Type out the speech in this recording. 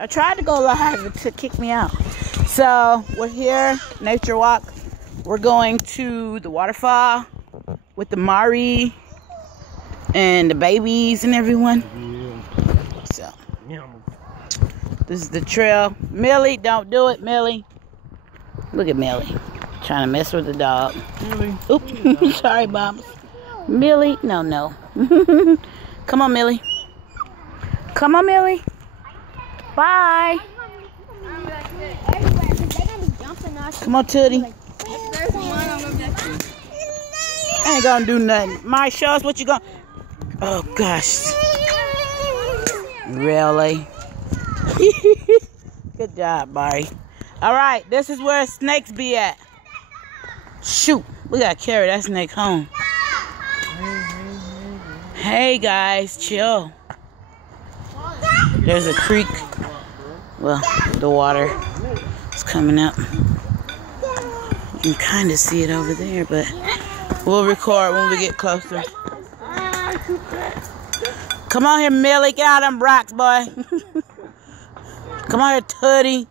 I tried to go live to kick me out. So we're here, nature walk. We're going to the waterfall with the Mari and the babies and everyone. So this is the trail. Millie, don't do it, Millie. Look at Millie trying to mess with the dog. Millie. Oops, sorry, Bob. Millie, no. Come on, Millie. Come on, Millie. Bye. Come on, Tootie. I ain't gonna do nothing. My, show us what you gonna. Oh gosh. Really? Good job, Barry. All right, this is where snakes be at. Shoot, we gotta carry that snake home. Hey guys, chill. There's a creek. Well, the water is coming up. You can kind of see it over there, but we'll record when we get closer. Come on here, Millie. Get out of them rocks, boy. Come on here, Tootie.